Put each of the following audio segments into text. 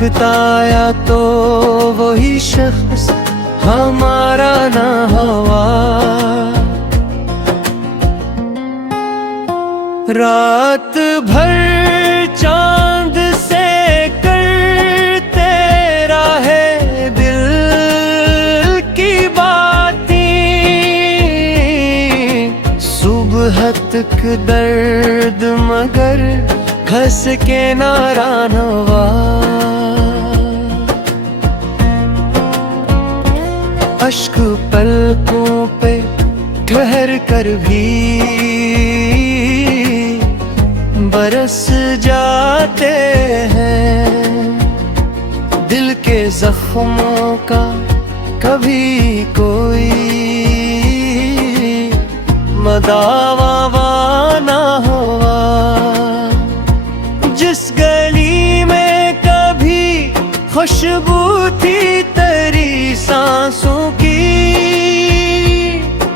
दिखता या तो वही शख्स हमारा ना हवा। रात भर चांद से करते रहे दिल की बातें, सुबह तक दर्द मगर घस के नारा नवा। अश्क पलकों पे ठहर कर भी बरस जाते हैं। दिल के जख्मों का कभी कोई मदावा ना हुआ। जिस गली में कभी खुशबू थी तेरी सांसों की,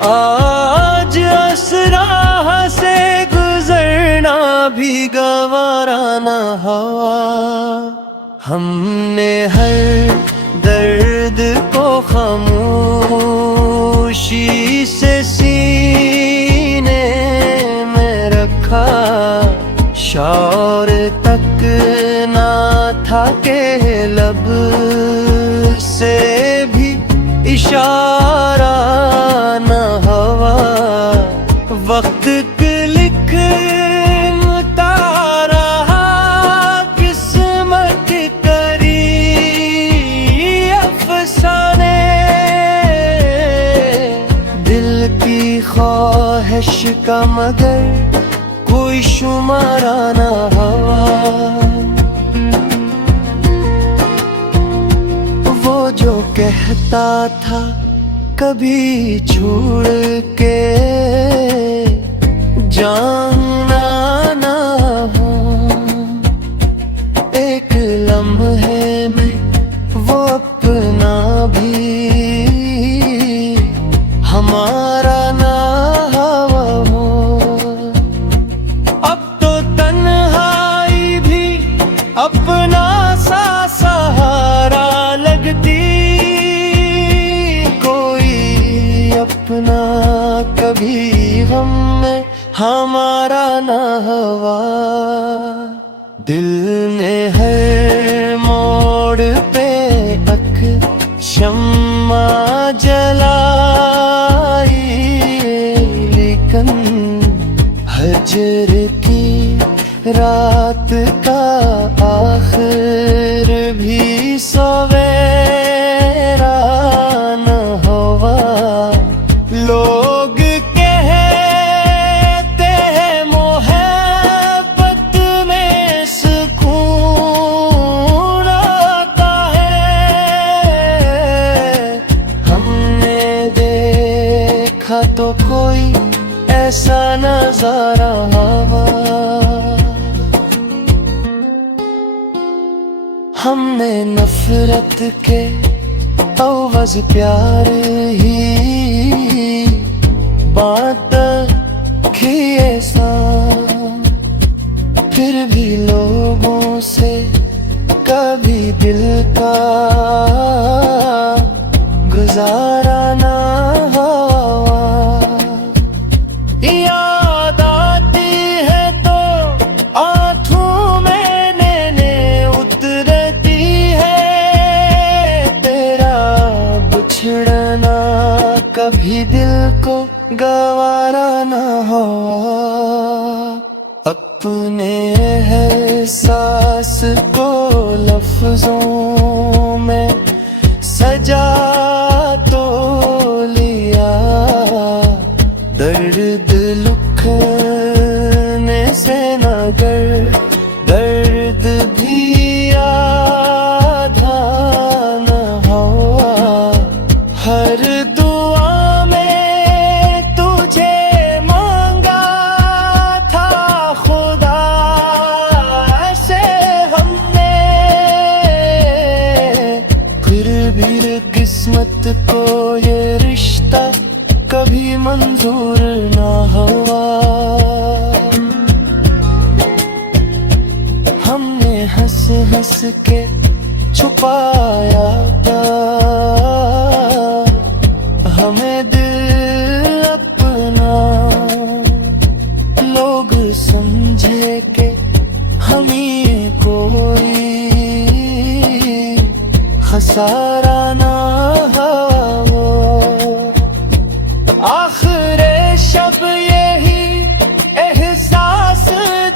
आज असराह से गुजरना भी गवारा ना हुआ। हमने हर दर्द को खामोशी से सीने में रखा। शौर तक ना था के लब से भी इशारा ना हुआ। वक्त लिखता रहा किस्मत करी अफसाने। दिल की ख्वाहिश का मगर कोई शुमारा ना हुआ। वो जो कहता था कभी छोड़ के जाना ना हो, एक लम्हे में वो अपना भी हमारा ना हो। अब तो तन्हाई भी अपना सा सहारा लगती। कोई अपना कभी गम में हमारा ना हुआ। दिल ने हर मोड़ पे अक शम्मा जलाई, लेकिन हजर की रात का आखिर भी सवेरा न हुआ। लोग कहते हैं मोहब्बत में सुकून आता है। हमने देखा तो कोई ऐसा नजारा हुआ। हमने नफरत के अवज़ प्यार ही बात किए सा, फिर भी लोगों से कभी दिल का गुजारा ना हुआ। याद आती है तो आंखों में नैने उतरती है। तेरा बिछड़ना कभी दिल को गवारा ना हो। अपने एहसास को लफ्जों में सजा तो लिया। दर्द लुकने से नगर दर्द भी आधा न हुआ। हर दुआ में तुझे मांगा था खुदा से हमने, फिर भी किस्मत को ये रिश्ता कभी मंजूर ना हुआ। हमने हंस हंस के छुपाया था हमें दिल अपना। लोग समझे के हमें कोई खसारा ना हो। आखिरे शब यही एहसास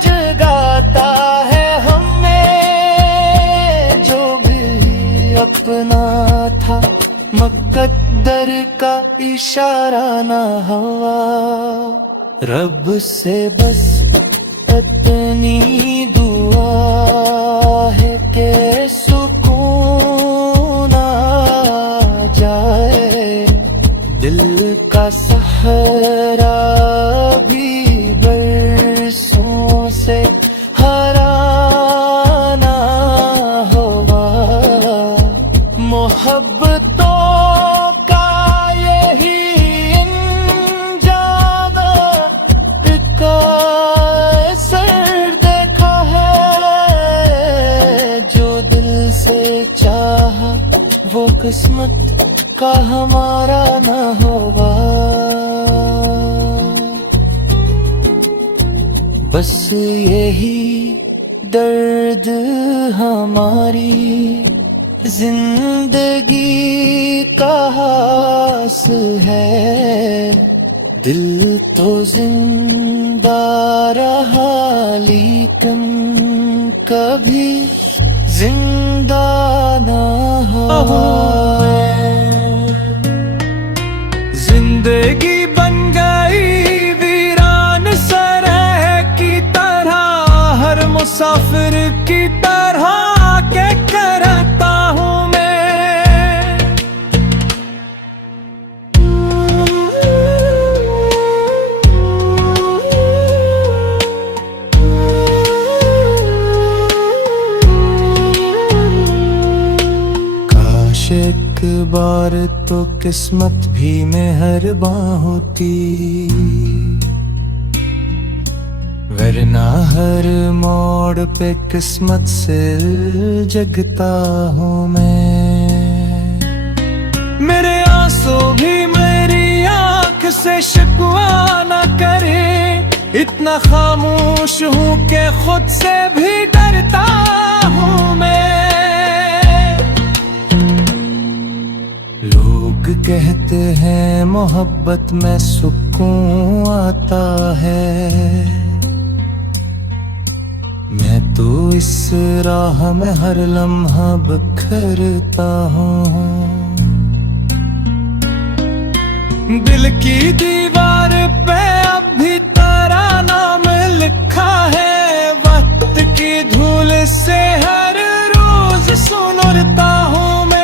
जगाता है हमें, जो भी अपना था मुकद्दर का इशारा ना हुआ। रब से बस इतनी दुआ है कि सुकून आ जाए। दिल का सहरा भी बरसों से हरा ना हुआ। मोहब्बतों का यही अंजाम का असर देखा है। जो दिल से चाहा वो किस्मत का हमारा न होगा। बस यही दर्द हमारी जिंदगी का हास है। दिल तो जिंदा रहा लेकिन कभी जिंदा ना हुआ। जिंदगी बन गई वीरान सरह की तरह, हर मुसाफिर की तरह के करता हूँ मैं। काश एक बार तो किस्मत भी मेहरबान होती, वरना हर मोड़ पे किस्मत से जगता हूँ मैं। मेरे आंसू भी मेरी आंख से शिकवा न करे, इतना खामोश हूँ कि खुद से भी डरता हूँ मैं। लोग कहते हैं मोहब्बत में सुकून आता है, मैं तो इस राह में हर लम्हा बिखरता हूँ। दिल की दीवार पे अब भी तेरा नाम लिखा है, वक्त की धूल से हर रोज सुनता हूँ मैं।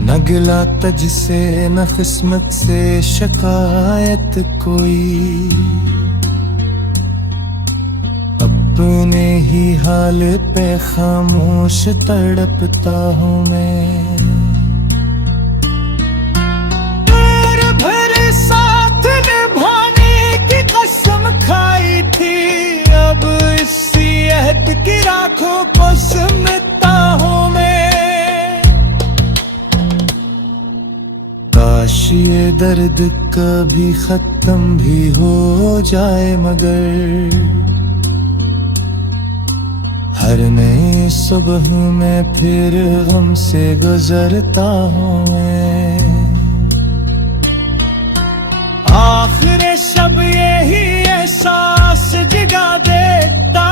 न गिला तुझसे न किस्मत से शिकायत कोई, अपने ही हाल पे खामोश तड़पता हूँ मैं। प्यार भरे साथ निभाने की कसम खाई थी, अब इसी अहद की राखों को सिमटता हूँ मैं। काश ये दर्द कभी खत्म भी हो जाए, मगर हर नई सुबह में फिर गम से गुजरता हूँ मैं। आखिर शब यही एहसास जगा देता